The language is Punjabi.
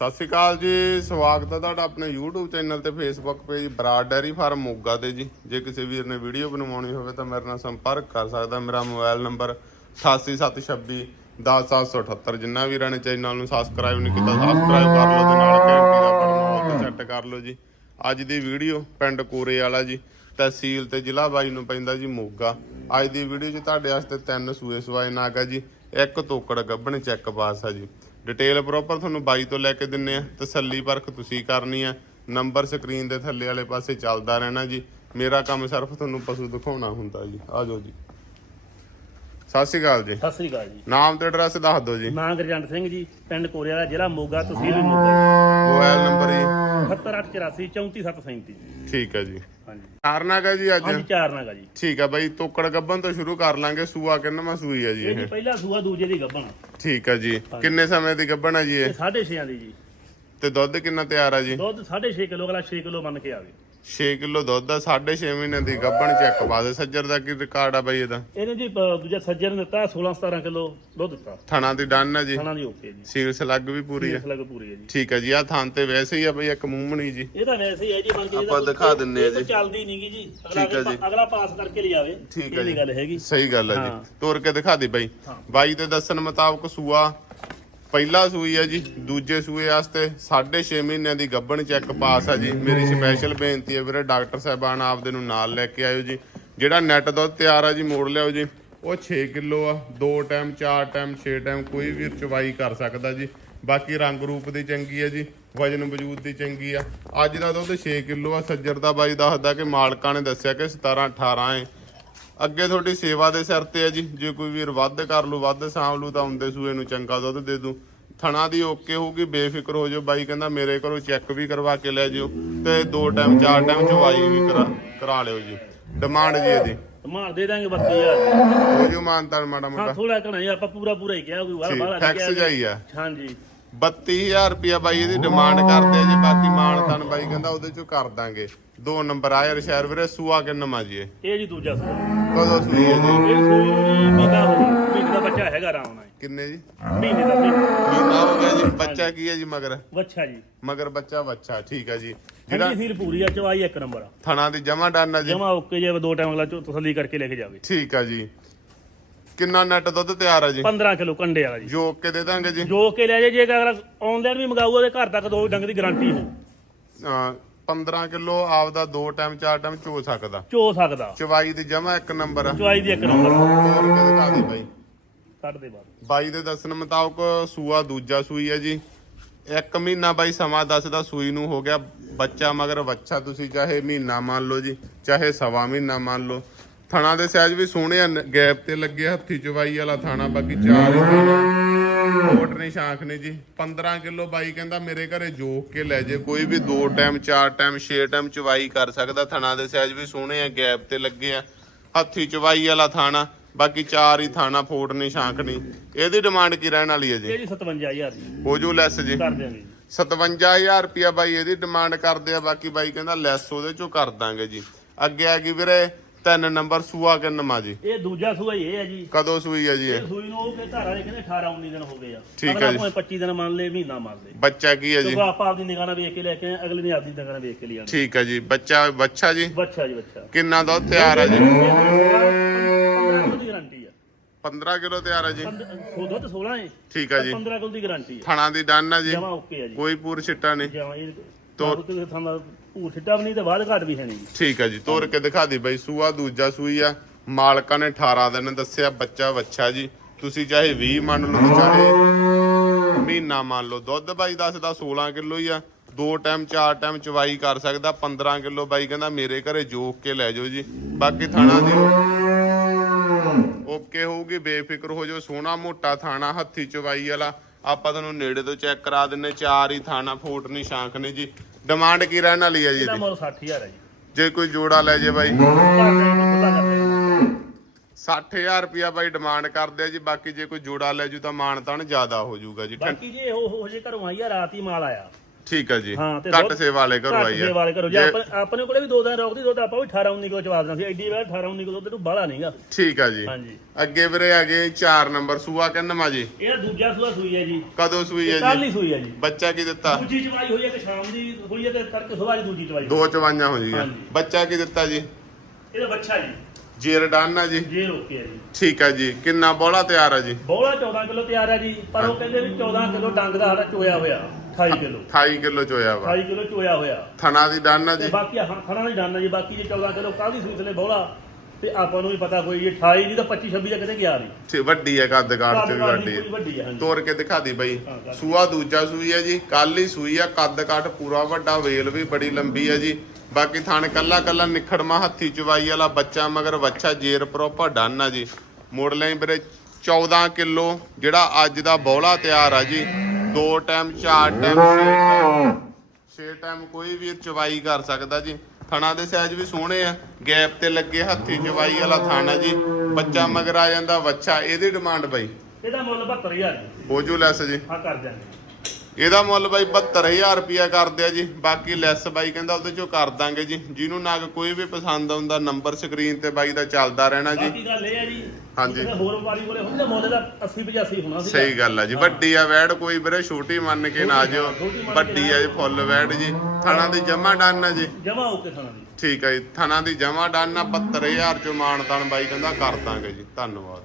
ਸਤਿ ਸ਼੍ਰੀ ਅਕਾਲ ਜੀ, ਸਵਾਗਤ ਹੈ ਤੁਹਾਡਾ ਆਪਣੇ YouTube ਚੈਨਲ ਤੇ Facebook page Brar dairy farm, Moga ਤੇ ਜੀ। ਜੇ ਕਿਸੇ ਵੀਰ ਨੇ ਵੀਡੀਓ ਬਣਵਾਉਣੀ ਹੋਵੇ ਤਾਂ ਮੇਰੇ ਨਾਲ ਸੰਪਰਕ ਕਰ ਸਕਦਾ ਮੇਰਾ ਮੋਬਾਈਲ ਨੰਬਰ 8876 10778 ਜਿੰਨਾ ਵੀਰਾਂ ਨੇ ਚੈਨਲ ਨੂੰ ਸਬਸਕ੍ਰਾਈਬ ਨਹੀਂ ਕੀਤਾ ਸਬਸਕ੍ਰਾਈਬ ਕਰ ਲਓ ਤੇ ਨਾਲ ਘੰਟੀ ਦਾ ਬਟਨ ਤੇ ਸੈੱਟ ਕਰ ਲਓ ਜੀ। ਅੱਜ ਦੀ ਵੀਡੀਓ ਪਿੰਡ ਕੋਰੇ ਵਾਲਾ ਜੀ, ਤਹਿਸੀਲ ਤੇ ਜ਼ਿਲ੍ਹਾ ਬਾਈ ਨੂੰ ਪੈਂਦਾ ਜੀ ਮੋਗਾ। ਅੱਜ ਦੀ ਵੀਡੀਓ 'ਚ ਤੁਹਾਡੇ ਵਾਸਤੇ ਤਿੰਨ ਸੂਏ ਸਵਾਏ ਨਾਗਾ ਜੀ, ਇੱਕ ਤੋਕੜ ਗੱਭਣ ਚੈੱਕ ਪਾਸ ਆ ਜੀ। ਡਿਟੇਲ ਪ੍ਰੋਪਰ ਤੁਹਾਨੂੰ ਬਾਈ ਤੋਂ ਲੈ ਕੇ ਦਿੰਨੇ ਆ। ਤਸੱਲੀ ਪਰਖ ਤੁਸੀਂ ਕਰਨੀ ਆ। ਨੰਬਰ ਸਕਰੀਨ ਦੇ ਥੱਲੇ ਵਾਲੇ ਪਾਸੇ ਚੱਲਦਾ ਰਹਿਣਾ ਜੀ। ਮੇਰਾ ਕੰਮ ਸਿਰਫ ਤੁਹਾਨੂੰ ਪਸ਼ੂ ਦਿਖਾਉਣਾ ਹੁੰਦਾ ਜੀ। ਆ ਜਾਓ ਜੀ। ਸਤਿ ਸ਼੍ਰੀ ਅਕਾਲ ਜੀ। ਸਤਿ ਸ੍ਰੀ ਅਕਾਲ ਜੀ। ਨਾਮ ਤੇ ਐਡਰੈਸ ਦੱਸ ਦਿਓ ਜੀ। ਨਾਂ ਗੁਰਜੰਟ ਸਿੰਘ ਜੀ ਪਿੰਡ ਕੋਰੇ ਵਾਲਾ ਜ਼ਿਲ੍ਹਾ ਮੋਗਾ ਤਹਿਸੀਲ ਮੋਗਾ। ਮੋਬਾਈਲ ਨੰਬਰ ਜੀ। 78884 34737 ਠੀਕ ਹੈ ਜੀ। ਹਾਂਜੀ। ਕਾਰਨਾ ਕਾ ਜੀ ਅੱਜ? ਹਾਂਜੀ ਚਾਰ ਨਾਗਾ ਜੀ। ਠੀਕ ਆ ਬਾਈ ਤੋਕੜ ਗੱਭਣ ਤੋਂ ਸ਼ੁਰੂ ਕਰ ਲਾਂਗੇ। ਸੂਆ ਕਿੰਨਵਾਂ ਸੂਈ ਆ ਜੀ ਇਹ ਪਹਿਲਾ ਸੂਆ ਦੂਜੇ ਦੀ ਗੱਭਣ। ਠੀਕ ਆ ਜੀ। ਕਿੰਨੇ ਸਮੇਂ ਦੀ ਗੱਭਣ ਆ ਜੀ ਇਹ? 6.5 ਦੀ ਜੀ। ਤੇ ਦੁੱਧ ਕਿੰਨਾ ਤਿਆਰ ਆ ਜੀ? ਦੁੱਧ 6.5 ਕਿਲੋ ਅਗਲਾ 6 ਕਿਲੋ ਮੰਨ ਕੇ ਆਵੇ। 6 ਕਿਲੋ ਦੁੱਧ ਆ 6.5 ਮਹੀਨੇ ਦੀ ਗੱਭਣ ਚੈੱਕ ਪਾ ਦੇ। ਸੱਜਰ ਦਾ ਕੀ ਰਿਕਾਰਡ ਆ ਬਾਈ ਇਹਦਾ? ਇਹਨੇ ਜੀ ਅ, ਦੂਜਾ ਸੱਜਰ ਨੇ ਦਿੱਤਾ 16 17 ਕਿਲੋ ਦੁੱਧ ਦਿੱਤਾ। ਥਣਾ ਦੀ ਡਨ ਆ ਜੀ? ਖਾਣਾ ਦੀ ਓਕੇ ਜੀ। ਸੀਲਸ ਲੱਗ ਵੀ ਪੂਰੀ ਆ? ਇਸ ਲੱਗ ਪੂਰੀ ਹੈ ਜੀ। ਠੀਕ ਆ ਜੀ ਆ ਥਾਂ ਤੇ ਵੈਸੇ ਹੀ ਆ ਬਈ ਇੱਕ ਮੂੰਹਣੀ ਜੀ। ਇਹ ਤਾਂ ਵੈਸੇ ਹੀ ਹੈ ਜੀ ਬਣ ਕੇ ਆਪਾਂ ਦਿਖਾ ਦਿੰਨੇ ਆ ਜੀ। ਚੱਲਦੀ ਨਹੀਂਗੀ ਜੀ। ਅਗਲਾ ਠੀਕ ਹੈ ਜੀ। ਅਗਲਾ ਪਾਸ ਕਰਕੇ ਲਿਆਵੇ ਠੀਕ ਇਹ ਹੈ ਨਹੀਂ ਜੀ। ਗੱਲ ਹੈਗੀ। ਸਹੀ ਗੱਲ ਆ ਹਾਂ। ਜੀ ਤੋਰ ਕੇ ਦਿਖਾ ਦੇ ਬਾਈ। ਹਾਂ। ਬਾਈ ਦੇ ਦੱਸਣ ਮੁਤਾਬਕ ਸੂਆ ਪਹਿਲਾ ਸੂਈ ਹੈ ਜੀ, ਦੂਜੇ ਸੂਏ ਵਾਸਤੇ 6.5 ਮਹੀਨਿਆਂ ਦੀ ਗੱਭਣ ਚੈੱਕ ਪਾਸ ਆ ਜੀ। ਮੇਰੀ ਸਪੈਸ਼ਲ ਬੇਨਤੀ ਹੈ ਵੀਰੇ, ਡਾਕਟਰ ਸਾਹਿਬਾਨ ਆਪਦੇ ਨੂੰ ਨਾਲ ਲੈ ਕੇ ਆਇਓ ਜੀ। ਜਿਹੜਾ ਨੈਟ ਦੁੱਧ ਤਿਆਰ ਆ ਜੀ, ਮੋੜ ਲਿਆਓ ਜੀ। ਉਹ 6 ਕਿਲੋ ਆ, ਦੋ ਟਾਈਮ ਚਾਰ ਟਾਈਮ 6 ਟਾਈਮ ਕੋਈ ਵੀ ਚਵਾਈ ਕਰ ਸਕਦਾ ਜੀ। ਬਾਕੀ ਰੰਗ ਰੂਪ ਦੀ ਚੰਗੀ ਆ ਜੀ, ਵਜਨ ਵਜੂਦ ਦੀ ਚੰਗੀ ਆ। ਅੱਜ ਦਾ ਦੁੱਧ 6 ਕਿਲੋ ਆ, ਸੱਜਰ ਦਾ ਬਾਈ ਦੱਸਦਾ ਕਿ ਮਾਲਕਾਂ ਨੇ ਦੱਸਿਆ ਕਿ 17 18 ਹੈ ਅੱਗੇ ਤੁਹਾਡੀ ਸੇਵਾ ਦੇ ਸਿਰ ਤੇ ਹੈ ਜੀ। ਜੇ ਕੋਈ ਵੀਰ ਵੱਧ ਕਰ ਲੂ ਵੱਧ ਸਾਂਭ ਲੂ ਤਾਂ ਆਉਂਦੇ ਸੂਏ ਨੂੰ ਚੰਗਾ ਦੁੱਧ ਦੇ ਦੂ। ਥਣਾ ਦੀ ਓਕੇ ਹੋਊਗੀ ਬੇਫਿਕਰ ਹੋ ਜਾਓ। ਬਾਈ ਕਹਿੰਦਾ ਮੇਰੇ ਘਰੋਂ ਚੈੱਕ ਵੀ ਕਰਵਾ ਕੇ ਲੈ ਜਿਓ ਤੇ ਦੋ ਟਾਈਮ ਚਾਰ ਟਾਈਮ ਚਵਾਈ ਵੀ ਕਰਾ ਕਰਾ ਲਿਓ ਜੀ। ਡਿਮਾਂਡ ਜੀ ਇਹਦੀ। ਮਾਰ ਦੇ ਦਾਂਗੇ 32000 ਹੋ ਜੋ ਮਾਨਤਾਨ ਮਾੜਾ ਹਾਂ ਮੋਟਾ। ਥੋੜਾ ਘਣਾ ਜੀ ਆਪਾਂ ਪੂਰਾ ਪੂਰਾ ਹੀ ਕਿਹਾ ਕੋਈ ਵਾਲਾ ਬਾਲਾ ਫੈਕਸ ਜਾਈ ਆ। ਹਾਂਜੀ। 32000 ਰੁਪਿਆ ਬਾਈ ਇਹਦੀ ਡਿਮਾਂਡ ਕਰਦੇ ਆ ਜੀ ਬਾਕੀ ਮਾਨਤਾਨ ਬਾਈ ਕਹਿੰਦਾ ਉਹਦੇ ਚੋਂ ਕਰ ਦਾਂਗੇ। ਦੋ ਨੰਬਰ ਆਇਆ ਸ਼ਹਿਰ ਵੀਰੇ ਸੂਆ ਕਿੰਨਾ ਜੀ ਇਹ ਇਹ ਜੀ ਦੂਜਾ ਸੂਆ। ਕਦੋਂ ਸੂਈ ਹੈ ਜੀ। ਇਹ ਸੂਈ ਮਹੀਨਾ ਹੋ ਗਿਆ। ਮਹੀਨੇ ਦਾ ਬੱਚਾ ਹੈਗਾ ਆਰਾਮ ਨਾਲ। ਕਿੰਨੇ ਜੀ? ਮਹੀਨੇ ਦਾ ਮਹੀਨਾ ਮਹੀਨਾ ਹੋ ਗਿਆ ਜੀ। ਬੱਚਾ ਕੀ ਹੈ ਜੀ ਮਗਰ? ਵੱਛਾ ਜੀ। ਮਗਰ ਬੱਚਾ ਬੱਚਾ ਠੀਕ ਹੈ ਜੀ। ਜਿਹੜਾ ਠੰਡੀ ਸੀਲ ਪੂਰੀ ਆ ਚਵਾਈ ਇੱਕ ਨੰਬਰ ਆ। ਥਣਾ ਦੀ ਜਮਾ ਡਨ ਜੀ। ਜਮਾ ਓਕੇ ਜੇ ਦੋ ਟਾਈਮ ਅਗਲਾ ਚੋ ਤਸੱਲੀ ਕਰਕੇ ਲੈ ਕੇ ਜਾਵੇ। ਠੀਕ ਆ ਜੀ। ਕਿੰਨਾ ਨੈਟ ਦੁੱਧ ਤਿਆਰ ਆ ਜੀ? 15 ਕਿਲੋ ਕੰਡੇ ਵਾਲਾ ਜੀ। ਜੋ ਕੇ ਦੇ ਦਾਂਗੇ ਜੀ। ਜੋ ਕੇ ਲੈ ਜੇ ਜੇ ਅਗਰ ਆਨਲਾਈਨ ਵੀ ਮੰਗਾਊ ਉਹਦੇ ਘਰ ਤੱਕ ਦੋ ਡੰਗ ਦੀ ਗਾਰੰਟੀ ਹੋ ਅਹ 15 ਕਿਲੋ ਆਪਦਾ ਦੋ ਟਾਈਮ ਚਾਰ ਟਾਈਮ ਚੋ ਸਕਦਾ। ਚੋ ਸਕਦਾ। ਚਵਾਈ ਦੀ ਜਮਾ ਇੱਕ ਨੰਬਰ ਆ। ਚਵਾਈ ਦੀ ਇੱਕ ਨੰਬਰ। ਹੋਰ ਕੇ ਦਿਖਾ ਦੇ ਬਾਈ। ਕੱਢ ਦੇ ਬਾਅਦ। ਬਾਈ ਦੇ ਦੱਸਣ ਮੁਤਾਬਕ ਸੂਆ ਦੂਜਾ ਸੂਈ ਹੈ ਜੀ। ਇੱਕ ਮਹੀਨਾ ਬਾਈ ਸਮਾਂ ਦੱਸਦਾ ਸੂਈ ਨੂੰ ਹੋ ਗਿਆ ਬੱਚਾ ਮਗਰ ਬੱਚਾ ਤੁਸੀਂ ਚਾਹੇ ਮਹੀਨਾ ਮੰਨ ਲਓ ਜੀ ਚਾਹੇ ਸਵਾ ਮਹੀਨਾ ਮੰਨ ਲਓ। ਥਣਾ ਦੇ ਸਾਈਜ਼ ਵੀ ਸੋਹਣੇ ਆ ਗੈਪ ਤੇ ਲੱਗੇ ਹੱਥੀ ਚਵਾਈ ਵਾਲਾ ਥਾਣਾ ਬਾਕੀ ਚਾਰ ਹੀ ਥਾਣਾ। ਕੋਟ ਨਹੀਂ ਸ਼ਾਂਖ ਨੇ ਜੀ 15 ਕਿਲੋ ਬਾਈ ਕਹਿੰਦਾ ਮੇਰੇ ਘਰੇ ਜੋਕ ਕੇ ਲੈ ਜੇ ਕੋਈ ਵੀ ਦੋ ਟਾਈਮ ਚਾਰ ਟਾਈਮ ਛੇ ਟਾਈਮ ਚਵਾਈ ਕਰ ਸਕਦਾ ਥਣਾ ਦੇ ਸਾਈਜ਼ ਵੀ ਸੋਹਣੇ ਆ ਗੈਪ ਤੇ ਲੱਗੇ ਆ। ਹੱਥੀ ਚਵਾਈ ਵਾਲਾ ਥਾਣਾ ਬਾਕੀ ਚਾਰ ਹੀ ਥਾਣਾ ਫੋਟ ਨਹੀਂ ਸ਼ਾਂਖ ਨਹੀਂ ਇਹਦੀ ਡਿਮਾਂਡ ਕੀ ਰਹਿਣ ਵਾਲੀ ਹੈ ਜੀ? ਇਹ ਜੀ 57000 ਜੀ। ਹੋ ਜੂ ਲੈਸ ਜੀ। ਕਰ ਦਿਆਂਗੇ ਜੀ। 57000 ਰੁਪਿਆ ਬਾਈ ਇਹਦੀ ਡਿਮਾਂਡ ਕਰਦੇ ਆ ਬਾਕੀ ਬਾਈ ਕਹਿੰਦਾ ਲੈਸ ਉਹਦੇ ਚੋਂ ਕਰ ਦਾਂਗੇ ਜੀ। ਅੱਗੇ ਆ ਗਈ ਵੀਰੇ ਤਿੰਨ ਨੰਬਰ ਸੂਆ ਕਿੰਨਮਾ ਜੀ? ਇਹ ਦੂਜਾ ਸੂਆ ਹੀ ਇਹ ਹੈ ਜੀ। ਕਦੋਂ ਸੂਈ ਹੈ ਜੀ ਇਹ? ਇਹ ਸੂਈ ਨੂੰ ਉਹ ਕਿ ਘਰ ਵਾਲੇ ਕਹਿੰਦੇ 18 19 ਦਿਨ ਹੋ ਗਏ ਆ। ਠੀਕ ਹੈ ਅਗਲਾ ਜੀ। ਭਾਵੇਂ 25 ਦਿਨ ਮੰਨ ਲੇ ਮਹੀਨਾ ਮੰਨ ਲੇ। ਬੱਚਾ ਕੀ ਹੈ ਜੀ? ਕਿਉਂਕਿ ਆਪਾਂ ਆਪਦੀ ਨਿਗਾਹ ਨਾਲ ਵੇਖ ਕੇ ਲੈ ਕੇ ਆਏ ਅਗਲੇ ਨੇ ਆਪਦੀ ਨਿਗਾਹ ਨਾਲ ਵੇਖ ਕੇ ਲਿਆ। ਠੀਕ ਹੈ ਜੀ। ਬੱਚਾ ਬੱਚਾ ਜੀ? ਬੱਚਾ ਜੀ ਬੱਚਾ। ਕਿੰਨਾ ਦੁੱਧ ਤਿਆਰ ਹੈ ਜੀ? 15 ਦੀ ਗਾਰੰਟੀ ਆ। 15 ਕਿਲੋ ਤਿਆਰ ਹੈ ਜੀ? ਸੋ ਦੁੱਧ 16 ਹੈ ਠੀਕ ਹੈ ਜੀ। 15 ਕਿਲੋ ਦੀ ਗਾਰੰਟੀ ਆ। ਥਣਾ ਦੀ ਡਨ ਹੈ ਜੀ? ਜਮਾ ਓਕੇ ਆ ਜੀ। ਕੋਈ ਪੂਰ ਛਿੱਟਾ ਨਹੀਂ। ਜਮਾ ਇਹ ਤੋ- ਤੋਂ ਤੇ ਥਾਂ ਭੂਰ ਛਿੱਟਾ ਵੀ ਨਹੀਂ ਤੇ ਬਾਅਦ ਘਾਟ ਵੀ ਹੈ ਨਹੀਂ। ਜੀ ਠੀਕ ਹੈ ਜੀ ਤੋਰ ਕੇ ਦਿਖਾ ਦੇ ਬਾਈ ਸੂਆ ਦੂਜਾ ਸੂਈ ਆ। ਮਾਲਕਾਂ ਨੇ 18 ਦਿਨ ਦੱਸਿਆ ਬੱਚਾ ਬੱਚਾ ਜੀ। ਤੁਸੀਂ ਚਾਹੇ 20 ਮੰਨ ਲਓ ਚਾਹੇ ਮਹੀਨਾ ਮੰਨ ਲਓ। ਦੁੱਧ ਬਾਈ ਦੱਸਦਾ 16 ਕਿਲੋ ਹੀ ਆ। ਦੋ ਟਾਈਮ ਚਾਰ ਟਾਈਮ ਚਵਾਈ ਕਰ ਸਕਦਾ 15 ਕਿਲੋ ਬਾਈ ਕਹਿੰਦਾ ਮੇਰੇ ਘਰੇ ਜੋਕ ਕੇ ਲੈ ਜਾਓ ਜੀ। ਬਾਕੀ ਥਾਣਾ ਦਿਓ ਓਕੇ ਹੋਊਗੀ ਬੇਫਿਕਰ ਹੋ ਜਾਓ। ਸੋਹਣਾ ਮੋਟਾ ਥਾਣਾ ਹੱਥੀ ਚਵਾਈ ਵਾਲਾ। ਆਪਾਂ ਤੁਹਾਨੂੰ ਨੇੜੇ ਤੋਂ ਚੈੱਕ ਕਰਾ ਦਿੰਨੇ ਚਾਰ ਹੀ ਥਾਣਾ ਫੋਟ ਨਹੀਂ ਸ਼ਾਂਖ ਨਹੀਂ ਜੀ। ਡਿਮਾਂਡ ਕੀ ਰਹਿਣ ਵਾਲੀ ਹੈ ਜੀ ਇਹਦਾ ਇਹਦੀ? ਮੁੱਲ 60000 ਹੈ ਜੀ। ਜੇ ਕੋਈ ਜੋੜਾ ਲੈ ਜੇ ਬਾਈ। ਖੁੱਲਾ ਕਰ ਦਿਆਂਗੇ 60000 ਰੁਪਿਆ ਬਾਈ ਡਿਮਾਂਡ ਕਰਦੇ ਆ ਜੀ ਬਾਕੀ ਜੇ ਕੋਈ ਜੋੜਾ ਲੈ ਜੂ ਤਾਂ ਮਾਨ ਤਾਨ ਜ਼ਿਆਦਾ ਹੋ ਜਾਊਗਾ ਜੀ ਬਾਕੀ ਜੇ ਉਹ ਹੋ ਜੇ ਘਰੋਂ ਆਈ ਆ ਰਾਤ ਹੀ ਮਾਲ ਆਇਆ। ਠੀਕ ਹੈ ਜੀ। ਹਾਂ, ਤੇ ਘੱਟ ਸੇਵਾ ਵਾਲੇ ਘਰੋਂ ਆਈ ਹੈ ਵਾਲੇ ਕਰੋ ਜੇ ਜੇ- ਆਪਾਂ ਆਪਣੇ ਕੋਲੇ ਵੀ ਦੋ ਦਿਨ ਰੋਕਦੀ ਦੁੱਧ ਆਪਾਂ ਵੀ 18 19 ਕਿਲੋ ਚਵਾ ਦੇਣਾ ਸੀ ਐਡੀ ਵਾਰ 18 19 ਕਿਲੋ ਦੁੱਧ ਨੂੰ ਬਾਹਲਾ ਨਹੀਂਗਾ। ਠੀਕ ਹੈ ਜੀ। ਹਾਂਜੀ। ਅੱਗੇ ਵੀਰੇ ਆ ਗਏ 4 ਨੰਬਰ ਸੂਆ ਕਿੰਨਵਾਂ ਜੀ? ਇਹ ਦੂਜਾ ਸੂਆ ਸੂਈ ਹੈ ਜੀ। ਕਦੋਂ ਸੂਈ ਹੈ ਕੱਲ ਜੀ? ਹੀ ਸੂਈ ਹੈ ਜੀ। ਬੱਚਾ ਕੀ ਦਿੱਤਾ? ਦੂਜੀ ਚਵਾਈ ਹੋਈ ਹੈ ਕਿ ਸ਼ਾਮ ਦੀ ਹੋਈ ਹੈ ਤੇ ਕਰਕੇ ਸੁਬਾਹ ਦੀ ਦੂਜੀ ਚਵਾਈ। ਦੋ ਚਵਾਈਆਂ ਹੋ ਜੀਆਂ ਹਾਂਜੀ। ਬੱਚਾ ਕੀ ਦਿੱਤਾ ਜੀ? ਇਹਦਾ ਬੱਚਾ ਜੀ। ਜੀਰਡਾਨਾ ਜੀ? ਜੇ ਰੋਕੇ ਹੈ ਜੀ। ਠੀਕ ਹੈ ਜੀ। ਕਿੰਨਾ ਬੋਲਾ ਤਿਆਰ ਹੈ ਜੀ? ਬੋਲਾ 14 ਕਿਲੋ ਤਿਆਰ ਹੈ ਜੀ ਪਰ ਉਹ ਕਹਿੰਦੇ ਵੀ 14 ਕਿਲੋ ਡੰਗ ਦਾ ਸਾਡਾ ਚੋਇਆ ਹੋਇਆ। 28 ਕਿਲੋ। 28 ਕਿਲੋ ਚੋਇਆ ਵਾ। 28 ਕਿਲੋ ਚੋਇਆ ਹੋਇਆ। ਥਣਾ ਦੀ ਡਾਨਾ ਤੇ ਜੀ। ਬਾਕੀ ਹਾਂ ਨਹੀਂ ਜੀ ਬਾਕੀ ਜੇ 14 ਕਿਲੋ ਕਾਹਦੀ ਸੂਈ ਥਲੇ ਬੋਲਾ ਤੇ ਆਪਾਂ ਨੂੰ ਵੀ ਪਤਾ ਕੋਈ ਇਹ 28 ਨਹੀਂ ਤਾਂ 25 26 ਦਾ ਕਿਤੇ ਗਿਆ ਨਹੀਂ। ਠੀਕ, ਵੱਡੀ ਹੈ ਕੱਦ ਕਾਠ ਚ ਵੀ ਵੱਡੀ ਪੂਰੀ ਹੈ ਵੱਡੀ ਹੈ ਹਾਂਜੀ। ਤੋੜ ਕੇ ਦਿਖਾ ਦੀ ਬਈ। ਹਾਂ, ਕਰ। ਸੂਆ ਦੂਜਾ ਸੂਈ ਹੈ ਜੀ ਕੱਲ ਹੀ ਸੂਈ ਆ ਕੱਦ ਕਾਠ ਪੂਰਾ ਵੱਡਾ ਵੇਲ ਵੀ ਬੜੀ ਲੰਬੀ ਹੈ ਜੀ। ਬਾਕੀ ਥਣ ਕੱਲਾ ਕੱਲਾ ਨਿਖੜਮਾ ਹੱਥੀ ਚਵਾਈ ਵਾਲਾ ਬੱਚਾ ਮਗਰ ਬੱਚਾ ਜੇਰ ਪ੍ਰੋਪਰ ਡਨ ਆ ਜੀ। ਮੋੜ ਲੈ ਵੀਰੇ 14 ਕਿਲੋ ਜਿਹੜਾ ਅੱਜ ਦਾ ਬੌਲਾ ਤਿਆਰ ਆ ਜੀ। ਦੋ ਟਾਈਮ ਚਾਰ ਟਾਈਮ ਛੇ ਟਾਈਮ। ਕੋਈ ਵੀ ਚਵਾਈ ਕਰ ਸਕਦਾ ਜੀ। ਥਣਾ ਦੇ ਸਾਈਜ਼ ਵੀ ਸੋਹਣੇ ਆ। ਗੈਪ ਤੇ ਲੱਗੇ ਹੱਥੀ ਚਵਾਈ ਵਾਲਾ ਥਾਣਾ ਜੀ। ਬੱਚਾ ਮਗਰ ਆ ਜਾਂਦਾ ਬੱਚਾ ਇਹਦੀ ਡਿਮਾਂਡ ਬਈ। ਇਹਦਾ ਮੁੱਲ 72000 ਜੀ। ਹੋ ਜੂ ਲੈਸ ਜੀ। ਆ ਕਰ ਦਿਆਂਗੇ। ਇਹਦਾ ਮੁੱਲ ਬਾਈ 72000 ਰੁਪਿਆ ਕਰਦੇ ਆ ਜੀ। ਬਾਕੀ ਲੈਸ ਬਾਈ ਕਹਿੰਦਾ ਉਹਦੇ ਚੋਂ ਕਰ ਦਾਂਗੇ ਜੀ। ਜਿਹਨੂੰ ਨਾਗ ਕੋਈ ਵੀ ਪਸੰਦ ਆਉਂਦਾ ਨੰਬਰ ਸਕਰੀਨ ਤੇ ਬਾਈ ਦਾ ਚੱਲਦਾ ਰਹਿਣਾ ਜੀ। ਬਾਕੀ ਗੱਲ ਇਹ ਹੈ ਜੀ ਹਾਂਜੀ। ਹੋਰ ਵਪਾਰੀ ਕੋਲੇ ਹੁੰਦੇ ਮੁੱਲ ਦਾ 80 85 ਹੋਣਾ ਸੀ ਸਹੀ ਗੱਲ ਆ ਜੀ। ਵੱਡੀ ਆ ਵੈੜ ਕੋਈ ਵੀਰੇ ਛੋਟੀ ਮੰਨ ਕੇ ਨਾ ਜਿਓ। ਵੱਡੀ ਆ ਜੀ ਫੁੱਲ ਵੈੜ ਜੀ। ਥਣਾ ਦੀ ਜਮਾ ਡਨ ਆ ਜੀ। ਜਮਾ ਹੋ ਕੇ ਖਾਣਾ ਜੀ ਠੀਕ ਆ ਜੀ। ਥਣਾ ਦੀ ਜਮਾ ਡਨ ਆ 72000 ਚੋਂ ਮਾਨ ਤਾਨ ਬਾਈ ਕਹਿੰਦਾ ਕਰ ਦਾਂਗੇ ਜੀ। ਧੰਨਵਾਦ